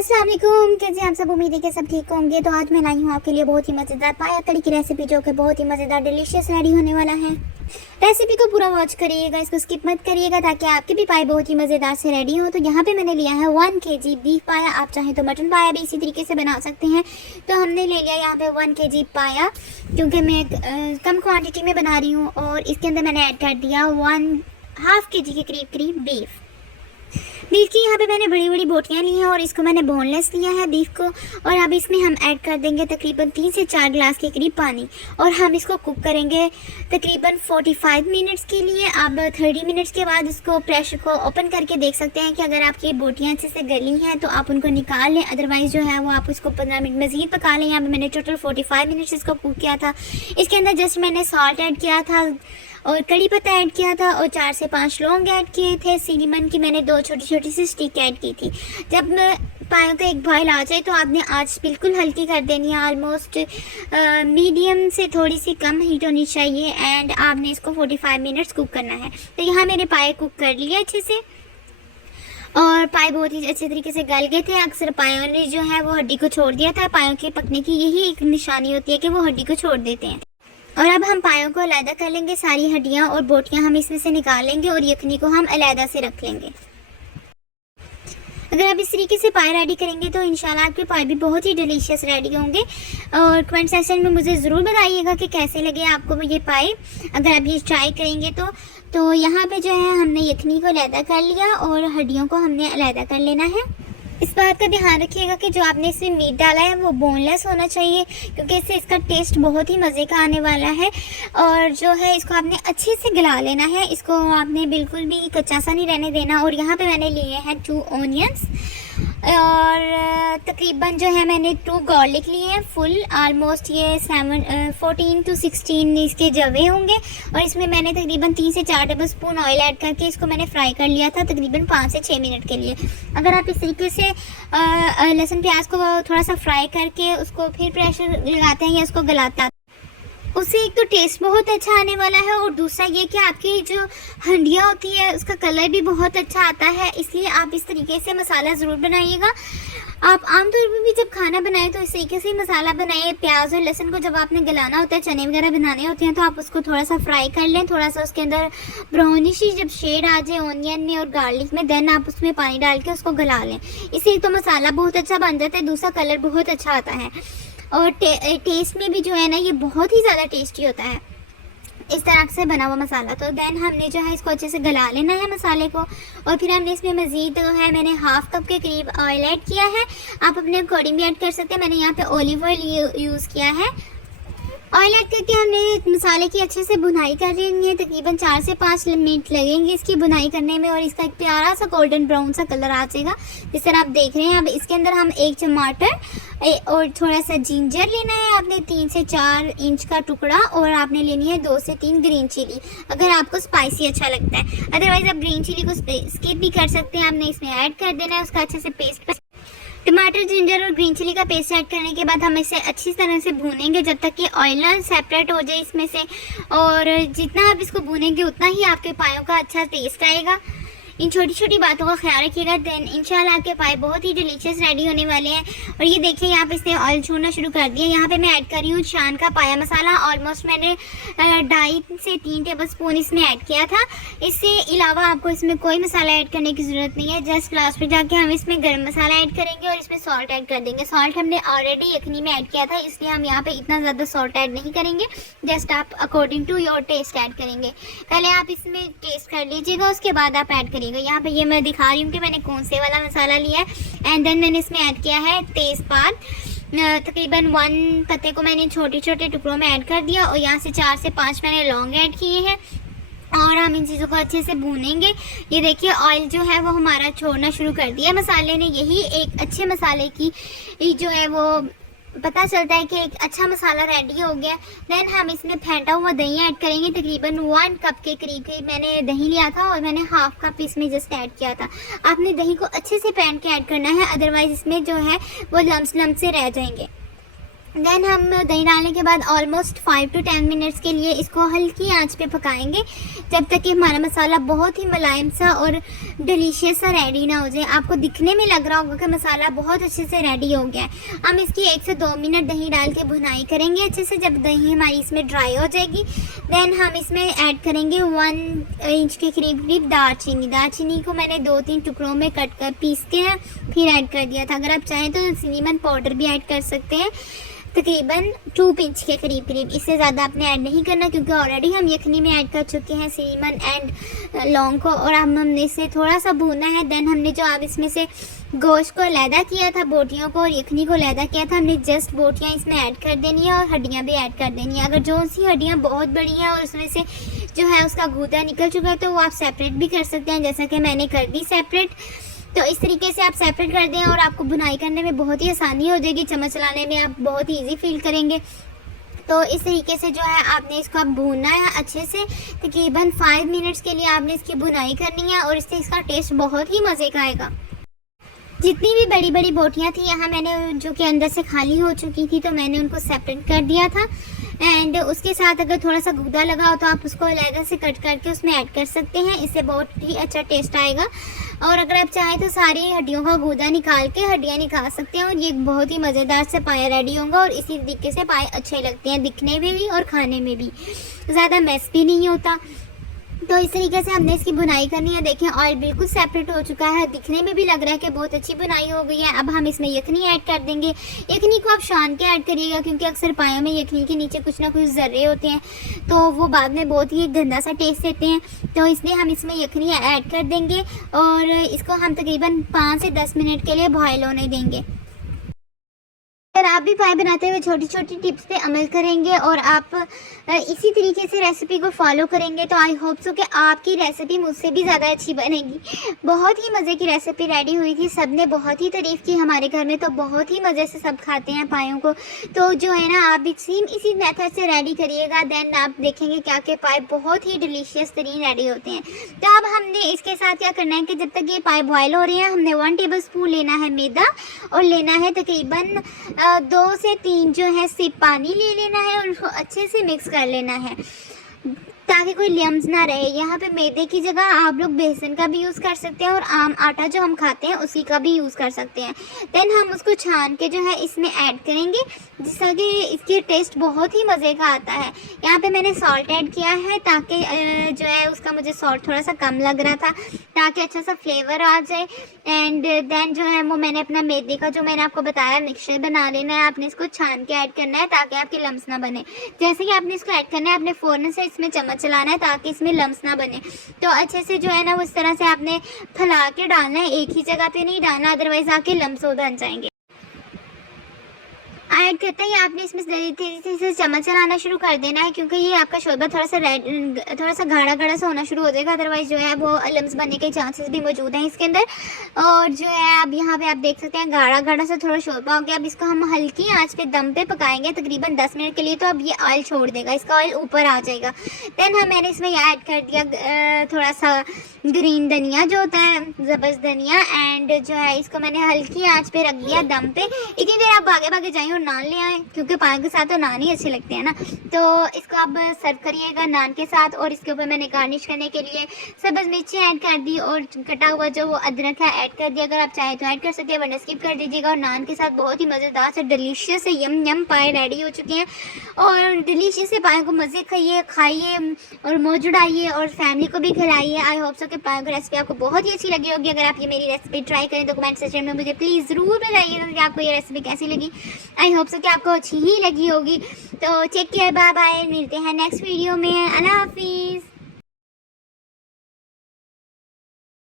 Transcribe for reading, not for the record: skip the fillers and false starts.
अस्सलाम वालेकुम, कैसे आप सब? उम्मीद है कि सब ठीक होंगे। तो आज मैं लाई हूँ आपके लिए बहुत ही मज़ेदार पाया कड़ी की रेसिपी, जो कि बहुत ही मज़ेदार डिलीशियस रेडी होने वाला है। रेसिपी को पूरा वॉच करिएगा, इसको स्किप मत करिएगा, ताकि आपके भी पाए बहुत ही मज़ेदार से रेडी हो। तो यहाँ पे मैंने लिया है 1 kg बीफ पाया। आप चाहें तो मटन पाया भी इसी तरीके से बना सकते हैं। तो हमने ले लिया यहाँ पे 1 kg पाया, क्योंकि मैं कम क्वान्टिटी में बना रही हूँ। और इसके अंदर मैंने ऐड कर दिया 1/2 kg के करीब बीफ की यहाँ पे मैंने बड़ी बड़ी बोटियाँ ली हैं और इसको मैंने बोनलेस लिया है बीफ को। और अब इसमें हम ऐड कर देंगे तकरीबन 3 से 4 गिलास के करीब पानी, और हम इसको कुक करेंगे तकरीबन 45 मिनट्स के लिए। अब 30 मिनट्स के बाद इसको प्रेशर को ओपन करके देख सकते हैं कि अगर आपकी बोटियाँ अच्छे से गली हैं तो आप उनको निकाल लें, अदरवाइज़ जो है वो आप इसको 15 मिनट मज़ीद पका लें। यहाँ पर मैंने टोटल 45 मिनट्स इसको कुक किया था। इसके अंदर जस्ट मैंने सॉल्ट ऐड किया था और कड़ी पत्ता ऐड किया था और 4 से 5 लौंग ऐड किए थे। सिनेमन की मैंने 2 छोटी छोटी सी स्टिक ऐड की थी। जब पायों का एक बॉयल आ जाए तो आपने आंच बिल्कुल हल्की कर देनी है, ऑलमोस्ट मीडियम से थोड़ी सी कम हीट होनी चाहिए। एंड आपने इसको 45 मिनट्स कुक करना है। तो यहाँ मेरे पाए कुक कर लिए अच्छे से, और पाए बहुत ही अच्छे तरीके से गल गए थे। अक्सर पायों ने जो है वो हड्डी को छोड़ दिया था। पायों के पकने की यही एक निशानी होती है कि वो हड्डी को छोड़ देते हैं। और अब हम पायों को अलग कर लेंगे, सारी हड्डियां और बोटियां हम इसमें से निकाल लेंगे और यखनी को हम अलग से रख लेंगे। अगर आप इस तरीके से पाए रेडी करेंगे तो इंशाल्लाह आपके पाए भी बहुत ही डिलीशियस रेडी होंगे। और कमेंट सेक्शन में मुझे ज़रूर बताइएगा कि कैसे लगे आपको ये पाए, अगर आप ये ट्राई करेंगे तो यहाँ पे जो है हमने यखनी को अलग कर लिया और हड्डियों को हमने अलग कर लेना है। इस बात का ध्यान रखिएगा कि जो आपने इसमें मीट डाला है वो बोनलेस होना चाहिए, क्योंकि इससे इसका टेस्ट बहुत ही मज़े का आने वाला है। और जो है इसको आपने अच्छे से गला लेना है, इसको आपने बिल्कुल भी कच्चा सा नहीं रहने देना। और यहाँ पे मैंने लिए हैं 2 ऑनियंस और तकरीबन जो है मैंने 2 गार्लिक लिए हैं फुल। ऑलमोस्ट ये 14 to 16 इसके जवे होंगे। और इसमें मैंने तकरीबन 3 से 4 टेबल स्पून ऑयल ऐड करके इसको मैंने फ्राई कर लिया था तकरीबन 5 से 6 मिनट के लिए। अगर आप इस तरीके से लहसुन प्याज को थोड़ा सा फ्राई करके उसको फिर प्रेशर लगाते हैं या उसको गलाते हैं, उससे एक तो टेस्ट बहुत अच्छा आने वाला है, और दूसरा ये कि आपकी जो हंडिया होती है उसका कलर भी बहुत अच्छा आता है। इसलिए आप इस तरीके से मसाला ज़रूर बनाइएगा। आप आमतौर पर भी जब खाना बनाएं तो इस तरीके से मसाला बनाएं। प्याज और लहसुन को जब आपने गलाना होता है, चने वगैरह बनाने होते हैं, तो आप उसको थोड़ा सा फ्राई कर लें, थोड़ा सा उसके अंदर ब्राउनिश जब शेड आ जाए ऑनियन में और गार्लिक में, देन आप उसमें पानी डाल के उसको गला लें। इससे एक तो मसाला बहुत अच्छा बन जाता है, दूसरा कलर बहुत अच्छा आता है, और टेस्ट में भी जो है ना ये बहुत ही ज़्यादा टेस्टी होता है इस तरह से बना हुआ मसाला। तो देन हमने जो है इसको अच्छे से गला लेना है मसाले को। और फिर हमने इसमें मज़ीद जो है मैंने 1/2 कप के करीब ऑयल ऐड किया है। आप अपने अकॉर्डिंग भी ऐड कर सकते हैं। मैंने यहाँ पे ऑलिव ऑयल यूज़ किया है। ऑयल ऐड करके हमने मसाले की अच्छे से भुनाई कर लेनी है। तकरीबन 4 से 5 मिनट लगेंगे इसकी भुनाई करने में, और इसका एक प्यारा सा गोल्डन ब्राउन सा कलर आ जाएगा जिस तरह आप देख रहे हैं। अब इसके अंदर हम 1 टमाटर और थोड़ा सा जिंजर लेना है आपने 3 से 4 इंच का टुकड़ा, और आपने लेनी है 2 से 3 ग्रीन चिली, अगर आपको स्पाइसी अच्छा लगता है। अदरवाइज़ आप ग्रीन चिली को स्किप भी कर सकते हैं। आपने इसमें ऐड कर देना है उसका अच्छे से पेस्ट। टमाटर, जिंजर और ग्रीन चिली का पेस्ट ऐड करने के बाद हम इसे अच्छी तरह से भूनेंगे जब तक कि ऑयल ना सेपरेट हो जाए इसमें से। और जितना आप इसको भूनेंगे उतना ही आपके पायों का अच्छा टेस्ट आएगा। इन छोटी छोटी बातों का ख्याल रखिएगा, देन इंशाल्लाह आपके पाए बहुत ही डिलीशियस रेडी होने वाले हैं। और ये देखिए यहाँ पे इसने ऑयल छोड़ना शुरू कर दिया। यहाँ पे मैं ऐड कर रही हूँ शान का पाया मसाला। ऑलमोस्ट मैंने 2.5 से 3 टेबल स्पून इसमें ऐड किया था। इससे अलावा आपको इसमें कोई मसाला ऐड करने की ज़रूरत नहीं है। जस्ट लास्ट में जाके हम इसमें गर्म मसाला ऐड करेंगे और इसमें सॉल्ट ऐड कर देंगे। सॉल्ट हमने ऑलरेडी यखनी में ऐड किया था, इसलिए हम यहाँ पर इतना ज़्यादा सॉल्ट ऐड नहीं करेंगे। जस्ट आप according to your taste add करेंगे। पहले आप इसमें टेस्ट कर लीजिएगा, उसके बाद आप ऐड करिएगा। यहाँ पे ये मैं दिखा रही हूँ कि मैंने कौन से वाला मसाला लिया है। एंड देन मैंने इसमें ऐड किया है तेज़पात। तकरीबन 1 पत्ते को मैंने छोटे छोटे टुकड़ों में ऐड कर दिया, और यहाँ से 4 से 5 मैंने लौंग ऐड किए हैं। और हम इन चीज़ों को अच्छे से भूनेंगे। ये देखिए ऑयल जो है वो हमारा छोड़ना शुरू कर दिया मसाले ने। यही एक अच्छे मसाले की जो है वो पता चलता है कि एक अच्छा मसाला रेडी हो गया। देन हम इसमें फेंटा हुआ दही ऐड करेंगे। तकरीबन 1 कप के करीब मैंने दही लिया था और मैंने 1/2 कप इसमें जस्ट ऐड किया था। आपने दही को अच्छे से फेंट के ऐड करना है, अदरवाइज़ इसमें जो है वो लम्स से रह जाएंगे। देन हम दही डालने के बाद ऑलमोस्ट 5 to 10 मिनट्स के लिए इसको हल्की आंच पे पकाएंगे, जब तक कि हमारा मसाला बहुत ही मुलायम सा और डिलीशियस सा रेडी ना हो जाए। आपको दिखने में लग रहा होगा कि मसाला बहुत अच्छे से रेडी हो गया है। हम इसकी 1 से 2 मिनट दही डाल के भुनाई करेंगे अच्छे से। जब दही हमारी इसमें ड्राई हो जाएगी, देन हम इसमें ऐड करेंगे 1 इंच के करीब दालचीनी। दालचीनी को मैंने 2-3 टुकड़ों में कट कर पीस के फिर ऐड कर दिया था। अगर आप चाहें तो सिनेमन पाउडर भी ऐड कर सकते हैं, तकरीबन 2 पिंच के करीब। इससे ज़्यादा आपने ऐड नहीं करना, क्योंकि ऑलरेडी हम यखनी में ऐड कर चुके हैं सिनेमन एंड लौंग को, और अब हमने इसे थोड़ा सा भूनना है। देन हमने जो अब इसमें से गोश्त को अलहदा किया था, बोटियों को और यखनी को अलहदा किया था, हमने जस्ट बोटियाँ इसमें ऐड कर देनी है और हड्डियाँ भी ऐड कर देनी है। अगर जो सी हड्डियाँ बहुत बड़ी हैं और उसमें से जो है उसका गूदा निकल चुका है, तो वो आप सेपरेट भी कर सकते हैं, जैसा कि मैंने कर दी सेपरेट। तो इस तरीके से आप सेपरेट कर दें और आपको बुनाई करने में बहुत ही आसानी हो जाएगी। चम्मच चलाने में आप बहुत ही ईजी फील करेंगे। तो इस तरीके से जो है आपने इसको अब भूनना है अच्छे से। तकरीबन 5 मिनट्स के लिए आपने इसकी बुनाई करनी है और इससे इसका टेस्ट बहुत ही मज़े का आएगा। जितनी भी बड़ी बड़ी बोटियाँ थी यहाँ मैंने, जो कि अंदर से खाली हो चुकी थी, तो मैंने उनको सेपरेट कर दिया था। एंड उसके साथ अगर थोड़ा सा गूदा लगा हो तो आप उसको अलग से कट करके उसमें ऐड कर सकते हैं, इससे बहुत ही अच्छा टेस्ट आएगा। और अगर आप चाहें तो सारी हड्डियों का गूदा निकाल के हड्डियाँ निकाल सकते हैं और ये बहुत ही मज़ेदार से पाया रेडी होगा। और इसी तरीके से पाए अच्छे लगते हैं दिखने में भी और खाने में भी, ज़्यादा मैस भी नहीं होता। तो इस तरीके से हमने इसकी बुनाई करनी है। देखें ऑयल बिल्कुल सेपरेट हो चुका है, दिखने में भी लग रहा है कि बहुत अच्छी बुनाई हो गई है। अब हम इसमें यखनी ऐड कर देंगे। यखनी को आप छान के ऐड करिएगा, क्योंकि अक्सर पायों में यखनी के नीचे कुछ ना कुछ ज़र्रे होते हैं, तो वो बाद में बहुत ही गंदा सा टेस्ट देते हैं। तो इसलिए हम इसमें यखनी ऐड कर देंगे और इसको हम तकरीबन 5 से 10 मिनट के लिए बॉयल होने देंगे। अगर आप भी पाए बनाते हुए छोटी छोटी टिप्स पे अमल करेंगे और आप इसी तरीके से रेसिपी को फॉलो करेंगे, तो आई होप सो कि आपकी रेसिपी मुझसे भी ज़्यादा अच्छी बनेगी। बहुत ही मज़े की रेसिपी रेडी हुई थी, सब ने बहुत ही तारीफ़ की हमारे घर में, तो बहुत ही मज़े से सब खाते हैं पायों को। तो जो है ना, आप भी सेम इसी मेथड से रेडी करिएगा, देन आप देखेंगे क्या के पाए बहुत ही डिलीशियस तरीन रेडी होते हैं। तो अब हमने इसके साथ क्या करना है कि जब तक ये पाए बॉयल हो रहे हैं, हमने 1 टेबल स्पून लेना है मैदा और लेना है तकरीबन 2 से 3 जो है सिप पानी ले लेना है और उसको अच्छे से मिक्स कर लेना है ताकि कोई लम्स ना रहे। यहाँ पे मैदे की जगह आप लोग बेसन का भी यूज़ कर सकते हैं और आम आटा जो हम खाते हैं उसी का भी यूज़ कर सकते हैं। देन हम उसको छान के जो है इसमें ऐड करेंगे, जिससे कि इसकी टेस्ट बहुत ही मज़े का आता है। यहाँ पे मैंने सॉल्ट ऐड किया है ताकि जो है उसका मुझे सॉल्ट थोड़ा सा कम लग रहा था, ताकि अच्छा सा फ्लेवर आ जाए। एंड देन जो है वो मैंने अपना मैदे का जो मैंने आपको बताया मिक्सचर बना लेना है। आपने इसको छान के ऐड करना है ताकि आपके लम्स ना बने। जैसे कि आपने इसको ऐड करना है, आपने फ़ौरन से इसमें चम्मच चलाना है ताकि इसमें लम्स ना बने। तो अच्छे से जो है ना, उस तरह से आपने फैला के डालना है, एक ही जगह पे नहीं डालना, अदरवाइज़ आपके लम्स बन जाएंगे। ऐड करते ही आपने इसमें तेज़ी से चम्मच चलाना शुरू कर देना है, क्योंकि ये आपका शोरबा थोड़ा सा गाढ़ा गाढ़ा सा होना शुरू हो जाएगा, अदरवाइज़ जो है वो लम्स बनने के चांसेस भी मौजूद हैं इसके अंदर। और जो है अब यहाँ पे आप देख सकते हैं गाढ़ा गाढ़ा सा थोड़ा शोरबा हो गया। अब इसको हम हल्की आंच पे दम पे पकाएंगे तकरीबन 10 मिनट के लिए। तो अब ये ऑयल छोड़ देगा, इसका ऑयल ऊपर आ जाएगा। देन मैंने इसमें ऐड कर दिया थोड़ा सा ग्रीन धनिया जो होता है, ज़बरदस्त धनिया, एंड जो है इसको मैंने हल्की आंच पे रख दिया दम पे। इतनी देर आप भागे भागे जाएँ और नान ले आएँ, क्योंकि पान के साथ तो नान ही अच्छे लगते हैं ना। तो इसको आप सर्व करिएगा नान के साथ। और इसके ऊपर मैंने गार्निश करने के लिए सब्ज़ मिर्ची ऐड कर दी और कटा हुआ जो वो अदरक है ऐड कर दिया। अगर आप चाहें तो ऐड कर सकते हैं, वरना स्किप कर दीजिएगा। और नान के साथ बहुत ही मज़ेदार से डिलीशियस से यम पाए रेडी हो चुके हैं। और डिलीशियस से पाए को मज़े खाइए और मौज उड़ाइए और फैमिली को भी खिलाइए। आई होप सो कि पाए की रेसिपी आपको बहुत ही अच्छी लगी होगी। अगर आप ये मेरी रेसिपी ट्राई करें तो कमेंट सेक्शन में मुझे प्लीज़ ज़रूर बताइएगा कि आपको ये रेसिपी कैसी लगी। आई होप सो कि आपको अच्छी ही लगी होगी। तो टेक केयर, बाय बाय, मिलते हैं नेक्स्ट वीडियो में। अल्लाह हाफिज़।